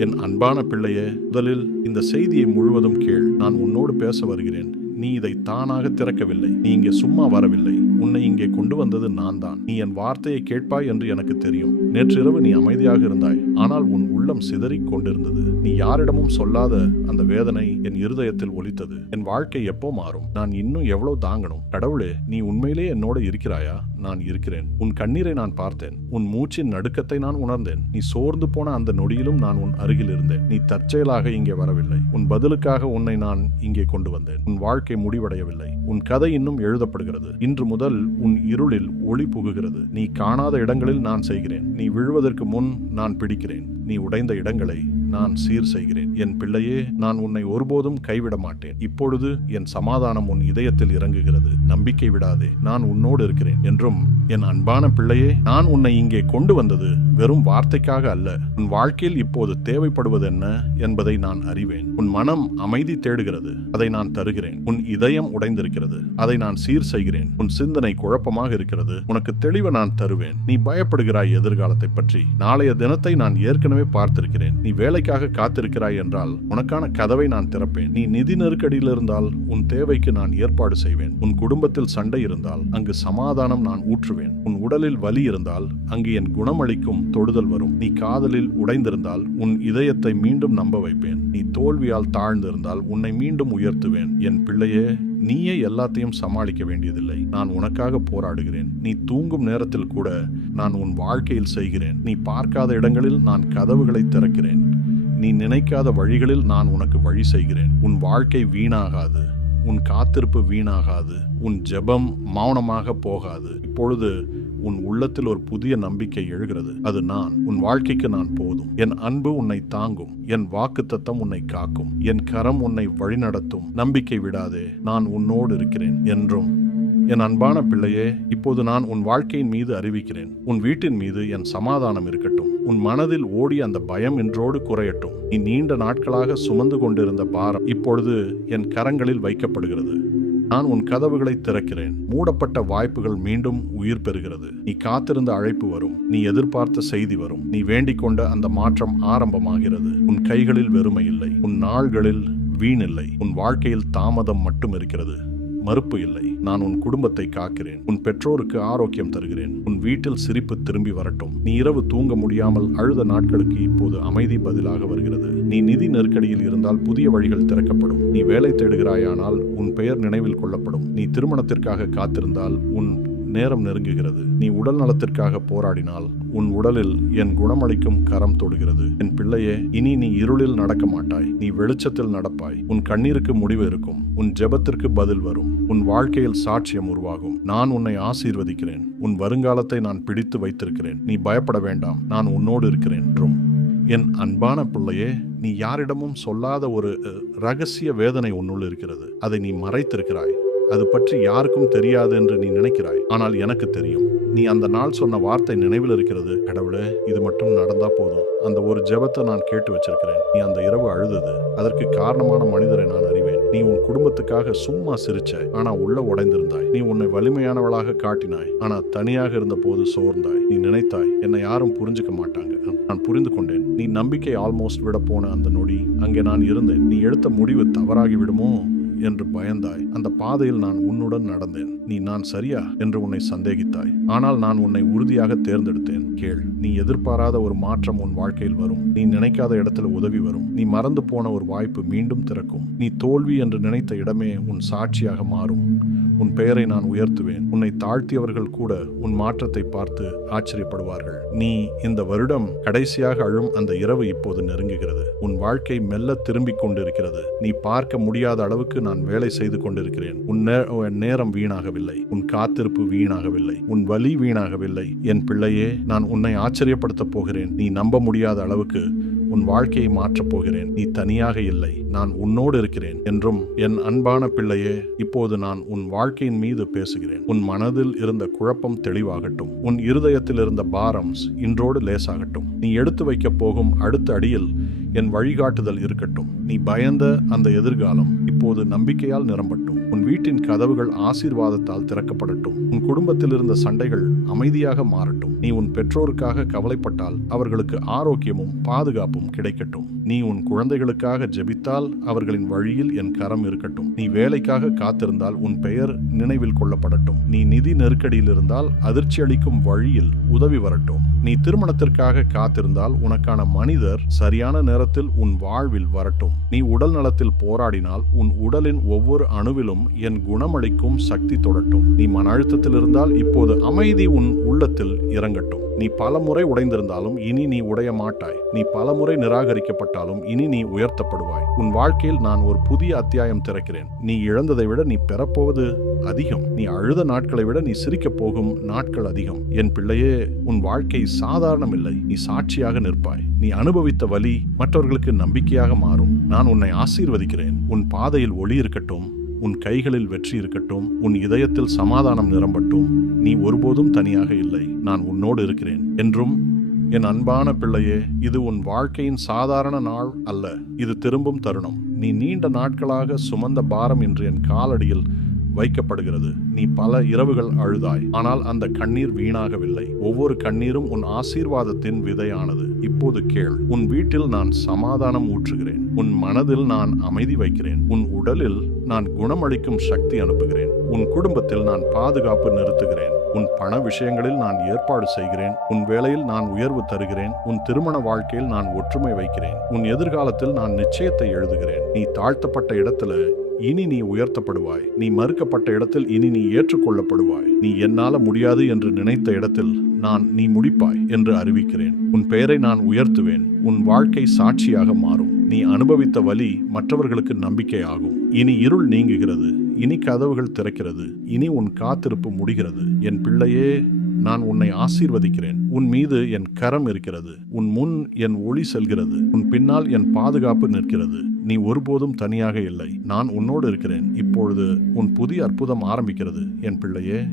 என் அன்பான பிள்ளையே முதலில் இந்த செய்தியை முழுவதும் கேள். நான் உன்னோடு பேச வருகிறேன். நீ இதை தானாக திறக்கவில்லை. நீ இங்கே சும்மா வரவில்லை. உன்னை இங்கே கொண்டு வந்தது நான் தான் நீ என் வார்த்தையை கேட்பாய் என்று எனக்கு தெரியும். நேற்றிரவு நீ அமைதியாக இருந்தாய். ஆனால் உன் உள்ளம் சிதறிக் கொண்டிருந்தது. நீ யாரிடமும் சொல்லாத அந்த வேதனை என் இருதயத்தில் ஒலித்தது. என் வாழ்க்கை எப்போ மாறும்? நான் இன்னும் எவ்வளவு தாங்கணும்? கடவுளே நீ உண்மையிலே என்னோட இருக்கிறாயா? நான் இருக்கிறேன். உன் கண்ணீரை நான் பார்த்தேன். உன் மூச்சின் நடுக்கத்தை நான் உணர்ந்தேன். நீ சோர்ந்து போன அந்த நொடியிலும் நான் உன் அருகில் இருந்தேன். நீ தற்செயலாக இங்கே வரவில்லை. உன் பதிலுக்காக உன்னை நான் இங்கே கொண்டு வந்தேன். உன் வாழ்க்கை முடிவடையவில்லை. உன் கதை இன்னும் எழுதப்படுகிறது. இன்று முதல் உன் இருளில் ஒளி புகுகிறது. நீ காணாத இடங்களில் நான் செய்கிறேன். நீ விழுவதற்கு முன் நான் பிடிக்கிறேன். நீ உடைந்த இடங்களை நான் சீர் செய்கிறேன். என் பிள்ளையே நான் உன்னை ஒருபோதும் கைவிட மாட்டேன். இப்பொழுது என் சமாதானம் உன் இதயத்தில் இறங்குகிறது. நம்பிக்கை விடாதே. நான் உன்னோடு இருக்கிறேன். என்றும் என் அன்பான பிள்ளையே நான் உன்னை இங்கே கொண்டு வந்தது வெறும் வார்த்தைக்காக அல்ல. உன் வாழ்க்கையில் இப்போது தேவைப்படுவது என்ன என்பதை நான் அறிவேன். உன் மனம் அமைதி தேடுகிறது. அதை நான் தருகிறேன். உன் இதயம் உடைந்திருக்கிறது. அதை நான் சீர் செய்கிறேன். உன் சிந்தனை குழப்பமாக இருக்கிறது. உனக்கு தெளிவை நான் தருவேன். நீ பயப்படுகிறாய் எதிர்காலத்தை பற்றி. நாளைய தினத்தை நான் ஏற்கனவே பார்த்திருக்கிறேன். நீ வேலை வேலைக்காக காத்திருக்கிறாய் என்றால் உனக்கான கதவை நான் திறப்பேன். நீ நிதி நெருக்கடியில் இருந்தால் உன் தேவைக்கு நான் ஏற்பாடு செய்வேன். உன் குடும்பத்தில் சண்டை இருந்தால் அங்கு சமாதானம் நான் ஊற்றுவேன். உன் உடலில் வலி இருந்தால் அங்கு என் குணமளிக்கும் தொடுதல் வரும். நீ காதலில் உடைந்திருந்தால் உன் இதயத்தை மீண்டும் நம்ப வைப்பேன். நீ தோல்வியால் தாழ்ந்திருந்தால் உன்னை மீண்டும் உயர்த்துவேன். என் பிள்ளையே நீயே எல்லாத்தையும் சமாளிக்க வேண்டியதில்லை. நான் உனக்காக போராடுகிறேன். நீ தூங்கும் நேரத்தில் கூட நான் உன் வாழ்க்கையில் செய்கிறேன். நீ பார்க்காத இடங்களில் நான் கதவுகளை திறக்கிறேன். நீ நினைக்காத வழிகளில் நான் உனக்கு வழி செய்கிறேன். உன் வாழ்க்கை வீணாகாது. உன் காத்திருப்பு வீணாகாது. உன் ஜெபம் மௌனமாக போகாது. இப்பொழுது உன் உள்ளத்தில் ஒரு புதிய நம்பிக்கை எழுகிறது. அது நான். உன் வாழ்க்கைக்கு நான் போதும். என் அன்பு உன்னை தாங்கும். என் வாக்குத்தத்தம் உன்னை காக்கும். என் கரம் உன்னை வழிநடத்தும். நம்பிக்கை விடாதே. நான் உன்னோடு இருக்கிறேன் என்றும். என் அன்பான பிள்ளையே இப்போது நான் உன் வாழ்க்கையின் மீது அறிவிக்கிறேன். உன் வீட்டின் மீது என் சமாதானம் இருக்கட்டும் உன் மனதில் ஓடி அந்த பயம் என்றோடு குறையட்டும். நீ நீண்ட நாட்களாக சுமந்து கொண்டிருந்த பாரம் இப்பொழுது என் கரங்களில் வைக்கப்படுகிறது. நான் உன் கதவுகளை திறக்கிறேன். மூடப்பட்ட வாய்ப்புகள் மீண்டும் உயிர் பெறுகிறது. நீ காத்திருந்த அழைப்பு வரும். நீ எதிர்பார்த்த செய்தி வரும். நீ வேண்டிக் கொண்ட அந்த மாற்றம் ஆரம்பமாகிறது. உன் கைகளில் வெறுமை இல்லை. உன் நாள்களில் வீணில்லை உன் வாழ்க்கையில் தாமதம் மட்டும் இருக்கிறது. மறுப்பு இல்லை. நான் உன் குடும்பத்தை காக்கிறேன். உன் பெற்றோருக்கு ஆரோக்கியம் தருகிறேன். உன் வீட்டில் சிரிப்பு திரும்பி வரட்டும். நீ இரவு தூங்க முடியாமல் அழுத நாட்களுக்கு இப்போது அமைதி பதிலாக வருகிறது. நீ நிதி நெருக்கடியில் இருந்தால் புதிய வழிகள் திறக்கப்படும். நீ வேலை தேடுகிறாயானால் உன் பெயர் நினைவில் கொள்ளப்படும். நீ திருமணத்திற்காக காத்திருந்தால் உன் நேரம் நெருங்குகிறது. நீ உடல் நலத்திற்காக போராடினால் உன் உடலில் என் குணமளிக்கும் கரம் தொடுகிறது. என் பிள்ளையே இனி நீ இருளில் நடக்க மாட்டாய். நீ வெளிச்சத்தில் நடப்பாய். உன் கண்ணீருக்கு முடிவு இருக்கும். உன் ஜெபத்திற்கு பதில் வரும். உன் வாழ்க்கையில் சாட்சியம் உருவாகும். நான் உன்னை ஆசீர்வதிக்கிறேன். உன் வருங்காலத்தை நான் பிடித்து வைத்திருக்கிறேன். நீ பயப்பட வேண்டாம். நான் உன்னோடு இருக்கிறேன் என்றும். என் அன்பான பிள்ளையே நீ யாரிடமும் சொல்லாத ஒரு அஹ், ரகசிய வேதனை உன்னுள் இருக்கிறது. அதை நீ மறைத்திருக்கிறாய். அது பற்றி யாருக்கும் தெரியாது என்று நீ நினைக்கிறாய். ஆனால் எனக்கு தெரியும். நீ அந்த நாள் சொன்ன வார்த்தை நினைவில் இருக்கிறது. கடவுளே இது மட்டும் நடந்தா போதும். அந்த ஒரு ஜெபத்தை நான் கேட்டு வச்சிருக்கிறேன். நீ அந்த இரவு அழுதது. அதற்கு காரணமான மனிதரை நான் அறிவேன். நீ உன் குடும்பத்துக்காக சும்மா சிரிச்ச. ஆனா உள்ள உடைந்திருந்தாய். நீ உன்னை வலிமையானவளாக காட்டினாய். ஆனா தனியாக இருந்த போது சோர்ந்தாய். நீ நினைத்தாய் என்னை யாரும் புரிஞ்சுக்க மாட்டாங்க. நான் புரிந்து கொண்டேன். நீ நம்பிக்கை ஆல்மோஸ்ட் விட போன அந்த நொடி. அங்கே நான் இருந்தேன். நீ எடுத்த முடிவு தவறாகி விடுமோ? என்று பயந்தாய். அந்த பாதையில் நான் உன்னுடன் நடந்தேன். நீ நான் சரியா என்று உன்னை சந்தேகித்தாய். ஆனால் நான் உன்னை உறுதியாக தேர்ந்தெடுத்தேன். கேள் நீ எதிர்பாராத ஒரு மாற்றம் உன் வாழ்க்கையில் வரும். நீ நினைக்காத இடத்துல உதவி வரும். நீ மறந்து போன ஒரு வாய்ப்பு மீண்டும் திறக்கும். நீ தோல்வி என்று நினைத்த இடமே உன் சாட்சியாக மாறும். உன் பெயரை நான் உயர்த்துவேன். உன்னை தாழ்த்தியவர்கள் கூட உன் மாற்றத்தை பார்த்து ஆச்சரியப்படுவார்கள். நீ இந்த வருடம் கடைசியாக அழும் அந்த இரவு இப்போது நெருங்குகிறது. உன் வாழ்க்கை மெல்ல திரும்பிக் கொண்டிருக்கிறது. நீ பார்க்க முடியாத அளவுக்கு நான் வேலை செய்து கொண்டிருக்கிறேன். உன் நே- நேரம் வீணாகவில்லை. உன் காத்திருப்பு வீணாகவில்லை. உன் வலி வீணாகவில்லை. என் பிள்ளையே நான் உன்னை ஆச்சரியப்படுத்தப் போகிறேன். நீ நம்ப முடியாத அளவுக்கு உன் வாழ்க்கையை மாற்றப் போகிறேன். நீ தனியாக இல்லை நான் உன்னோடு இருக்கிறேன் என்றும் என் அன்பான பிள்ளையே இப்போது நான் உன் வாழ்க்கையின் மீது பேசுகிறேன். உன் மனதில் இருந்த குழப்பம் தெளிவாகட்டும். உன் இருதயத்தில் இருந்த பாரம் இன்றோடு லேசாகட்டும். நீ எடுத்து வைக்கப் போகும் அடுத்த அடியில் என் வழிகாட்டுதல் இருக்கட்டும். நீ பயந்த அந்த எதிர்காலம் இப்போது நம்பிக்கையால் நிரம்பட்டும். உன் வீட்டின் கதவுகள் ஆசீர்வாதத்தால் திறக்கப்படட்டும். உன் குடும்பத்தில் இருந்த சண்டைகள் அமைதியாக மாறட்டும். நீ உன் பெற்றோருக்காக கவலைப்பட்டால் அவர்களுக்கு ஆரோக்கியமும் பாதுகாப்பும் கிடைக்கட்டும். நீ உன் குழந்தைகளுக்காக ஜெபித்தால் அவர்களின் வழியில் என் கரம் இருக்கட்டும். நீ வேலைக்காக காத்திருந்தால் உன் பெயர் நினைவில் கொள்ளப்படட்டும். நீ நிதி நெருக்கடியில் இருந்தால் அதிர்ச்சி அளிக்கும் வழியில் உதவி வரட்டும். நீ திருமணத்திற்காக காத்திருந்தால் உனக்கான மனிதர் சரியான நேரத்தில் உன் வாழ்வில் வரட்டும். நீ உடல் நலத்தில் போராடினால் உன் உடலின் ஒவ்வொரு அணுவிலும் என் குணமளிக்கும் சக்தி தொடட்டும். நீ மன அழுத்தத்தில் இருந்தால் இப்போது அமைதி உன் உள்ளத்தில் இறங்கட்டும். நீ பல முறை உடைந்திருந்தாலும் இனி நீ உடைய மாட்டாய். நீ பலமுறை நிராகரிக்கப்பட்டாலும் இனி நீ உயர்த்தப்படுவாய். உன் வாழ்க்கையில் நான் ஒரு புதிய அத்தியாயம் திறக்கிறேன். நீ இழந்ததை விட நீ பெறப்போவது அதிகம். நீ அழுத நாட்களை விட நீ சிரிக்கப் போகும் நாட்கள் அதிகம். என் பிள்ளையே உன் வாழ்க்கை சாதாரணமில்லை. நீ சாட்சியாக நிற்பாய். நீ அனுபவித்த வலி மற்றவர்களுக்கு நம்பிக்கையாக மாறும். நான் உன்னை ஆசீர்வதிக்கிறேன். உன் பாதையில் ஒளி இருக்கட்டும். உன் கைகளில் வெற்றி இருக்கட்டும் உன் இதயத்தில் சமாதானம் நிரம்பட்டும். நீ ஒருபோதும் தனியாக இல்லை நான் உன்னோடு இருக்கிறேன். என்றும் என் அன்பான பிள்ளையே இது உன் வாழ்க்கையின் சாதாரண நாள் அல்ல இது திரும்பும் தருணம். நீ நீண்ட நாட்களாக சுமந்த பாரம் என்று என் காலடியில் வைக்கப்படுகிறது. நீ பல இரவுகள் அழுதாய். ஆனால் அந்த கண்ணீர் வீணாகவில்லை. ஒவ்வொரு கண்ணீரும் உன் ஆசீர்வாதத்தின் விதையானது. இப்போது கேள் உன் வீட்டில் நான் சமாதானம் ஊற்றுகிறேன். உன் மனதில் நான் அமைதி வைக்கிறேன். உன் உடலில் நான் குணமளிக்கும் சக்தி அனுப்புகிறேன். உன் குடும்பத்தில் நான் பாதுகாப்பு நிறுத்துகிறேன். உன் பண விஷயங்களில் நான் ஏற்பாடு செய்கிறேன். உன் வேலையில் நான் உயர்வு தருகிறேன். உன் திருமண வாழ்க்கையில் நான் ஒற்றுமை வைக்கிறேன். உன் எதிர்காலத்தில் நான் நிச்சயத்தை எழுதுகிறேன். நீ தாழ்த்தப்பட்ட இடத்துல இனி நீ உயர்த்தப்படுவாய். நீ மறுக்கப்பட்ட இடத்தில் இனி நீ ஏற்றுக்கொள்ளப்படுவாய். நீ என்னால முடியாது என்று நினைத்த இடத்தில் நான் நீ முடிப்பாய் என்று அறிவிக்கிறேன். உன் பெயரை நான் உயர்த்துவேன். உன் வாழ்க்கை சாட்சியாக மாறும். நீ அனுபவித்த வலி மற்றவர்களுக்கு நம்பிக்கையாகும். இனி இருள் நீங்குகிறது. இனி கதவுகள் திறக்கிறது. இனி உன் காத்திருப்பு முடிகிறது. என் பிள்ளையே நான் உன்னை ஆசீர்வதிக்கிறேன். உன் மீது என் கரம் இருக்கிறது. உன் முன் என் ஒளி செல்கிறது. உன் பின்னால் என் பாதுகாப்பு நிற்கிறது. நீ ஒருபோதும் தனியாக இல்லை. நான் உன்னோடு இருக்கிறேன். இப்பொழுது உன் புதிய அற்புதம் ஆரம்பிக்கிறது. என் பிள்ளையே.